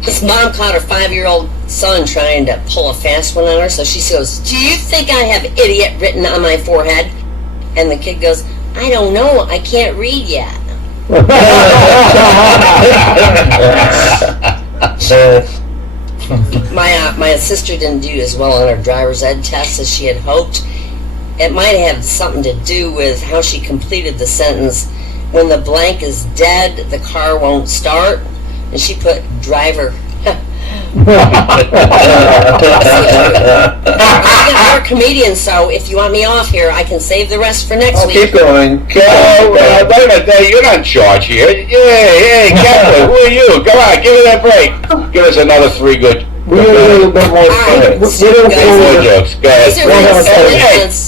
This mom caught her 5-year-old son trying to pull a fast one on her, so she goes, "Do you think I have idiot written on my forehead?" And the kid goes, "I don't know. I can't read yet." My sister didn't do as well on her driver's ed test as she had hoped. It might have something to do with how she completed the sentence. When the blank is dead, the car won't start. And she put driver. We're comedians, so if you want me off here, I can save the rest for next week. Keep going. Wait a minute, you're not in charge here. Hey, Captain, who are you? Come on, give me that break. Give us another 3 good. We need a little bit more. More jokes. Go ahead.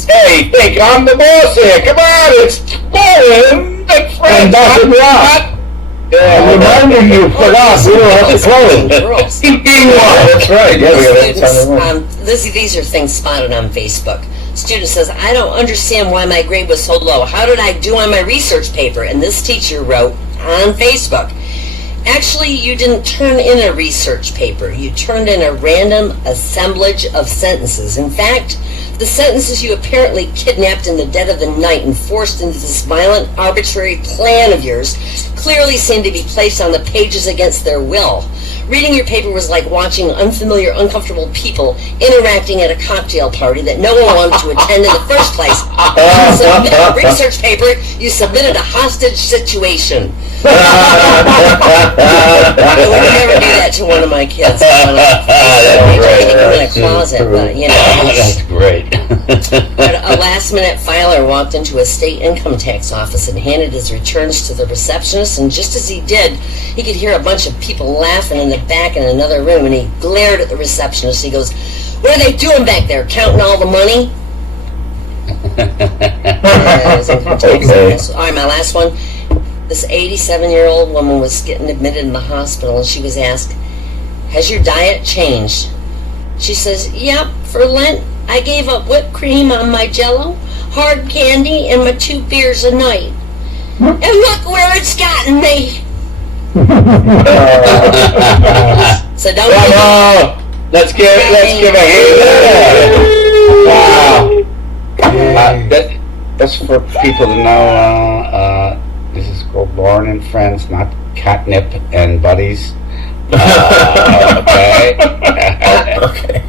Hey, think I'm the boss here. Come on, it's Colin and Fred. And Dr. Rock. I'm reminding you, forgot, we don't have to close. That's right. Yeah, we got Students, these are things spotted on Facebook. Student says, "I don't understand why my grade was so low. How did I do on my research paper?" And this teacher wrote on Facebook, "Actually, you didn't turn in a research paper. You turned in a random assemblage of sentences. In fact, the sentences you apparently kidnapped in the dead of the night and forced into this violent, arbitrary plan of yours clearly seem to be placed on the pages against their will. Reading your paper was like watching unfamiliar, uncomfortable people interacting at a cocktail party that no one wanted to attend in the first place. You submitted a research paper, you submitted a hostage situation." I would never do that to one of my kids. In a closet, but you know. That's great. But a last-minute filer walked into a state income tax office and handed his returns to the receptionist, and just as he did, he could hear a bunch of people laughing in the back in another room, and he glared at the receptionist. He goes, "What are they doing back there, counting all the money?" Okay. All right, my last one. This 87-year-old woman was getting admitted in the hospital, and she was asked, "Has your diet changed?" She says, "Yep, for Lent, I gave up whipped cream on my Jell-O, hard candy, and my 2 beers a night. And look where it's gotten me." So don't Let's give a hand. Wow. That's for people to know. This is called Lauren and Friends, not Catnip and Buddies. Okay. Okay.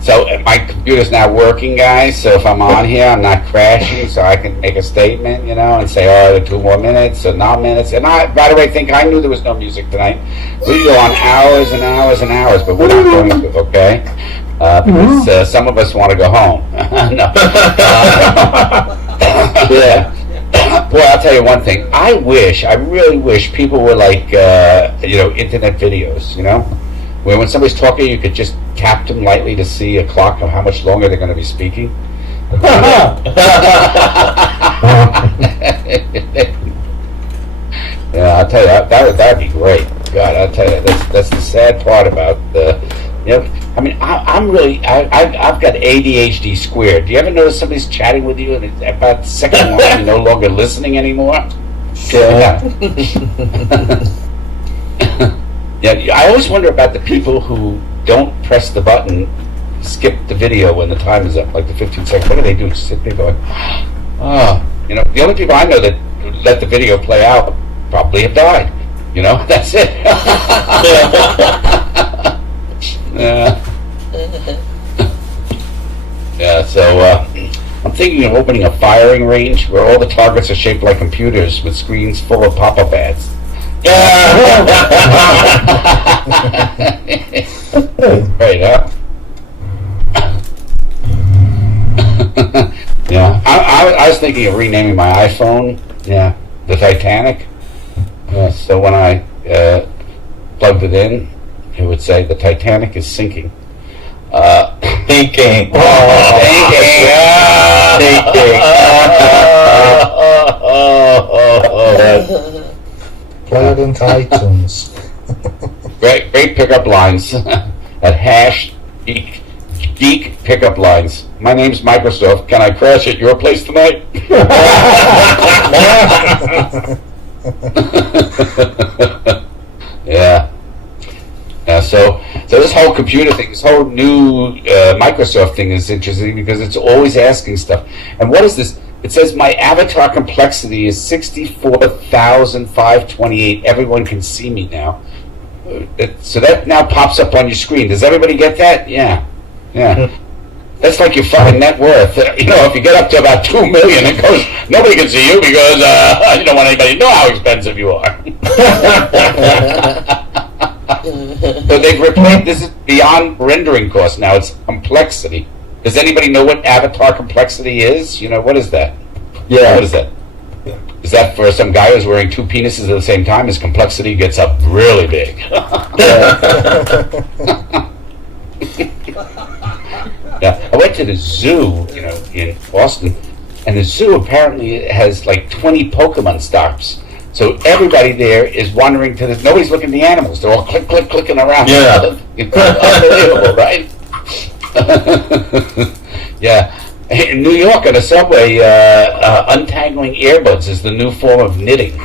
So my computer's not working, guys. So if I'm on here, I'm not crashing, so I can make a statement, and say, "Oh, 2 more minutes, or now minutes." And I, by the way, I knew there was no music tonight. We go on hours and hours and hours, but we're not going to, okay? Because some of us want to go home. No. Yeah. Boy, I'll tell you one thing. I really wish people were like, internet videos, where when somebody's talking, you could just tap them lightly to see a clock of how much longer they're going to be speaking. Yeah, I'll tell you, that'd be great. God, I'll tell you, that's the sad part about I mean, I've got ADHD squared. Do you ever notice somebody's chatting with you and it's about the second line you're no longer listening anymore? Yeah. Yeah, I always wonder about the people who don't press the button, skip the video when the time is up, like the 15 seconds. What do they do? Just sit there going, oh, you know, the only people I know that let the video play out probably have died. You know, that's it. Yeah. Yeah, so I'm thinking of opening a firing range where all the targets are shaped like computers with screens full of pop-up ads. Right, huh? Yeah, I was thinking of renaming my iPhone, yeah, the Titanic. So when I plugged it in, it would say the Titanic is sinking. Thinking. Play it into iTunes. Great pickup lines. At hash geek pickup lines. My name's Microsoft. Can I crash at your place tonight? Yeah. So this whole computer thing, this whole new Microsoft thing is interesting because it's always asking stuff. And what is this? It says my avatar complexity is 64,528. Everyone can see me now. So that now pops up on your screen. Does everybody get that? Yeah. That's like your fucking net worth. You know, if you get up to about 2 million, it goes, nobody can see you because you don't want anybody to know how expensive you are. So they've replaced, this is beyond rendering cost now, it's complexity. Does anybody know what avatar complexity is? You know, what is that? Yeah. What is that? Yeah. Is that for some guy who's wearing two penises at the same time? His complexity gets up really big. Yeah, I went to the zoo, you know, in Boston, and the zoo apparently has like 20 Pokemon stops. So everybody there is wandering to the. Nobody's looking at the animals. They're all clicking around. Yeah. It's unbelievable, right? Yeah. In New York, on the subway, untangling earbuds is the new form of knitting.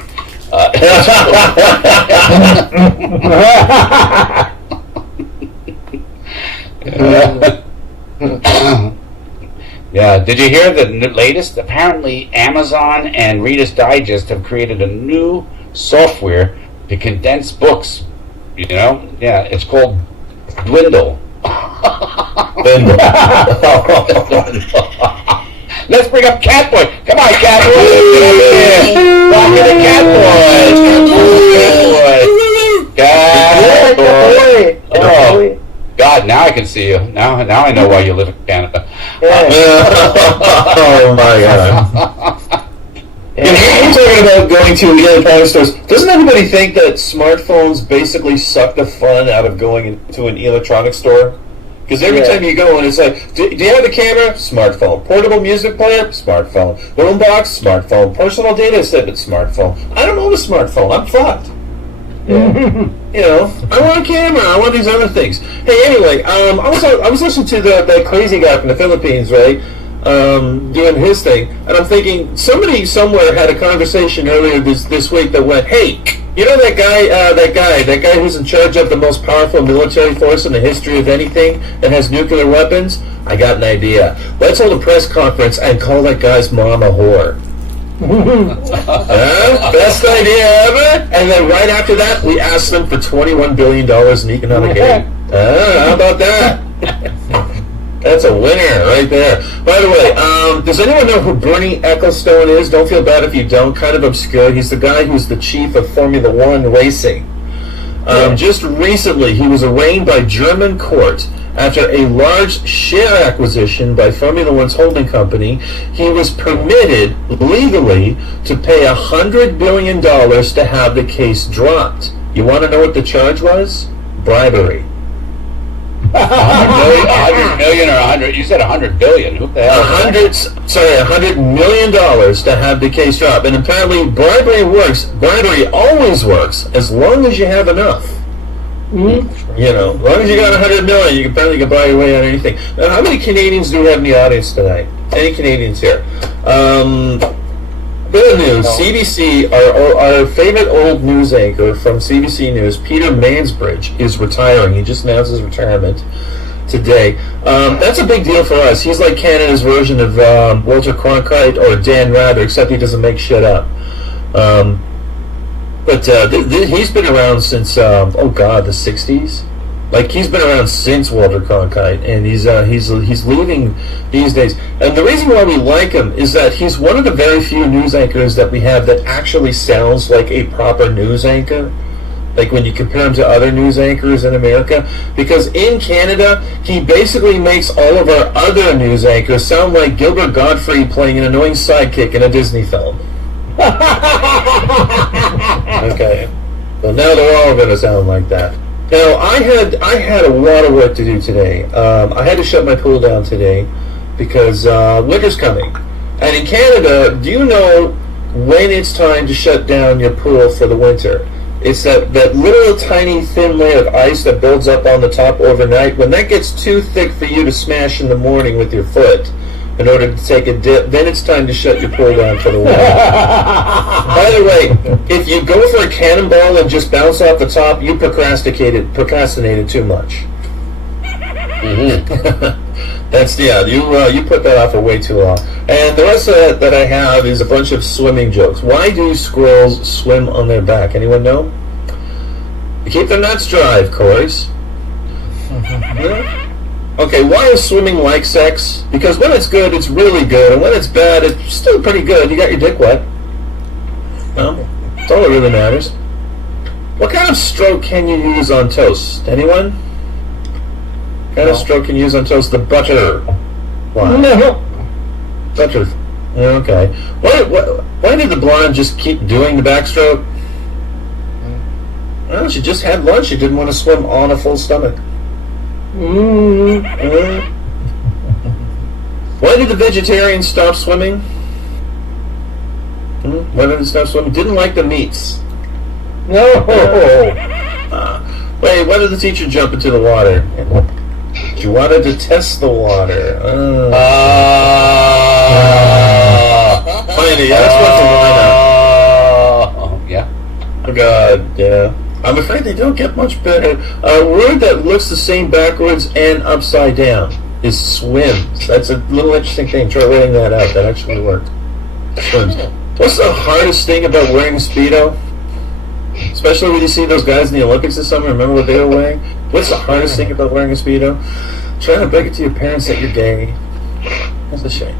Yeah, did you hear the latest? Apparently, Amazon and Reader's Digest have created a new software to condense books. You know? Yeah, it's called Dwindle. Let's bring up Catboy. Come on, Catboy. Rock the Catboy. Oh. God, now I can see you. Now I know why you live in Canada. Oh my God! You're talking about going to electronic stores. Doesn't everybody think that smartphones basically suck the fun out of going into an electronic store? Because every time you go in, it's like, do you have a camera? Smartphone. Portable music player? Smartphone. Boombox? Smartphone. Personal data snippet? Smartphone. I don't own a smartphone. I'm fucked. Yeah. You know, I want a camera. I want these other things. Hey, anyway, I was listening to that crazy guy from the Philippines, right? Doing his thing, and I'm thinking somebody somewhere had a conversation earlier this week that went, "Hey, you know that guy who's in charge of the most powerful military force in the history of anything that has nuclear weapons? I got an idea. Let's hold a press conference and call that guy's mom a whore." Best idea ever. And then right after that, we asked them for $21 billion in economic aid. How about that? That's a winner right there. By the way, does anyone know who Bernie Ecclestone is? Don't feel bad if you don't. Kind of obscure. He's the guy who's the chief of Formula One racing. Just recently, he was arraigned by German court after a large share acquisition by Formula One's holding company. He was permitted legally to pay $100 billion to have the case dropped. You want to know what the charge was? Bribery. 100 million or 100? You said 100 billion. Who the hell? $100 million to have the case dropped. And apparently bribery works. Bribery always works as long as you have enough. You know, as long as you got 100 million, you can buy your way on anything. Now, how many Canadians do we have in the audience tonight? Any Canadians here? Bit of news. CBC, our favorite old news anchor from CBC News, Peter Mansbridge, is retiring. He just announced his retirement today. That's a big deal for us. He's like Canada's version of Walter Cronkite or Dan Rather, except he doesn't make shit up. But he's been around since the 60s. Like, he's been around since Walter Cronkite, and he's leaving these days. And the reason why we like him is that he's one of the very few news anchors that we have that actually sounds like a proper news anchor. Like, when you compare him to other news anchors in America. Because in Canada, he basically makes all of our other news anchors sound like Gilbert Gottfried playing an annoying sidekick in a Disney film. Okay. Well, now they're all going to sound like that. Now, I had a lot of work to do today. I had to shut my pool down today because winter's coming. And in Canada, do you know when it's time to shut down your pool for the winter? It's that little tiny thin layer of ice that builds up on the top overnight. When that gets too thick for you to smash in the morning with your foot in order to take a dip, then it's time to shut your pool down for the winter. By the way, if you go for a cannonball and just bounce off the top, you procrastinated too much. That's you put that off for way too long. And the rest of that I have is a bunch of swimming jokes. Why do squirrels swim on their back? Anyone know? To keep their nuts dry, of course. Yeah? Okay, why is swimming like sex? Because when it's good, it's really good, and when it's bad, it's still pretty good. You got your dick wet. Well, that's all that really matters. What kind of stroke can you use on toast? Anyone? What kind of stroke can you use on toast? The butter. Why? No. Butter. Okay. Why did the blonde just keep doing the backstroke? Well, she just had lunch. She didn't want to swim on a full stomach. Why did the vegetarians stop swimming? Why did they stop swimming? Didn't like the meats. No. Wait, why did the teacher jump into the water? She wanted to test the water. Funny, yeah, that's one thing. Yeah. Oh God, yeah. I'm afraid they don't get much better. A word that looks the same backwards and upside down is swims. That's a little interesting thing. Try writing that out. That actually worked. Swims. What's the hardest thing about wearing a Speedo? Especially when you see those guys in the Olympics this summer. Remember what they were wearing? What's the hardest thing about wearing a Speedo? Trying to break it to your parents that you're gay. That's a shame.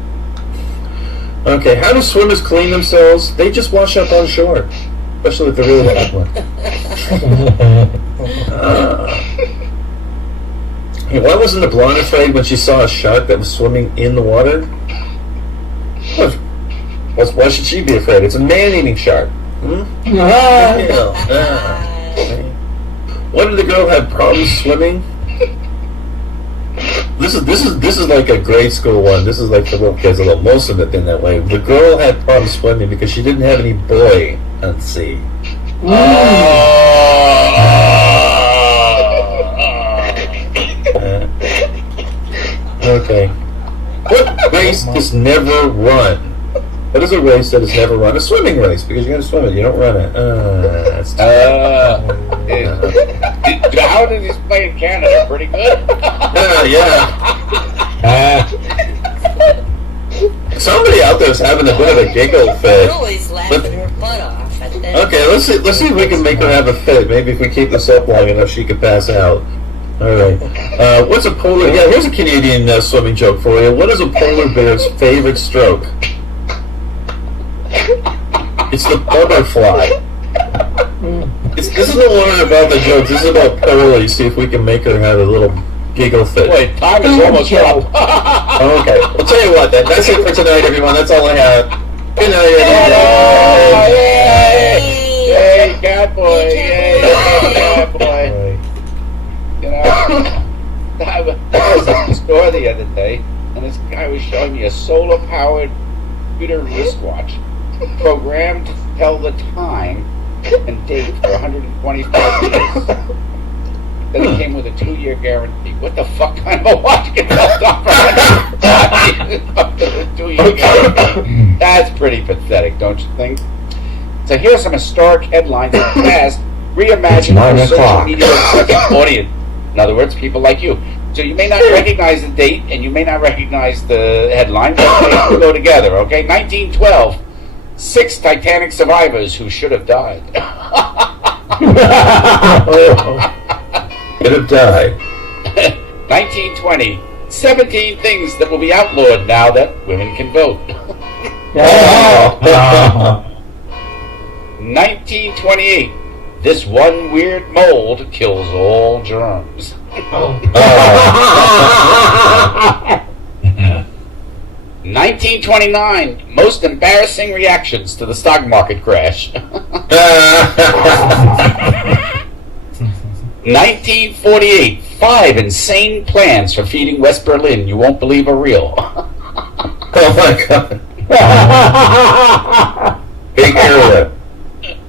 Okay, how do swimmers clean themselves? They just wash up on shore. Especially if they're really bad one. Hey, why wasn't the blonde afraid when she saw a shark that was swimming in the water? Why should she be afraid? It's a man-eating shark. Why did the girl have problems swimming? This is like a grade school one. This is like for little kids. Although most of them have been that way. The girl had problems swimming because she didn't have any boy at sea. Okay. What race is never run? What is a race that is never run? A swimming race, because you got to swim it. You don't run it. That's how did he play in Canada? Pretty good. Yeah. Somebody out there is having a bit of a giggle fit. Always laughing her butt off. Okay, let's see if we can make her have a fit. Maybe if we keep this up long enough, she could pass out. All right. What's a polar? Yeah, here's a Canadian swimming joke for you. What is a polar bear's favorite stroke? It's the butterfly. This isn't one about the jokes. This is about Pearly. See if we can make her have a little giggle fit. Wait, time is almost up. Okay. Well, tell you what, then. That's it for tonight, everyone. That's all I have. Good night, everyone. Yay, Catboy! Yay, Catboy! You know, I was at the store the other day, and this guy was showing me a solar-powered computer wristwatch programmed to tell the time and date for 125 minutes. Then it came with a 2-year guarantee. What the fuck kind of a watch can hold on for a 2-year guarantee? That's pretty pathetic, don't you think? So here's some historic headlines in the past, reimagined for social media audience. In other words, people like you. So you may not recognize the date, and you may not recognize the headline, but they go together, okay? 1912, 6 Titanic survivors who should have died. Could have died. 1920, 17 things that will be outlawed now that women can vote. 1928, this one weird mold kills all germs. 1929, most embarrassing reactions to the stock market crash. 1948, 5 insane plans for feeding West Berlin you won't believe are real. Oh my god. Big area.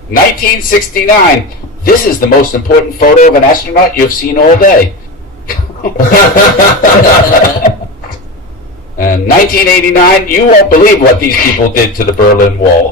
1969, this is the most important photo of an astronaut you've seen all day. And 1989, you won't believe what these people did to the Berlin Wall.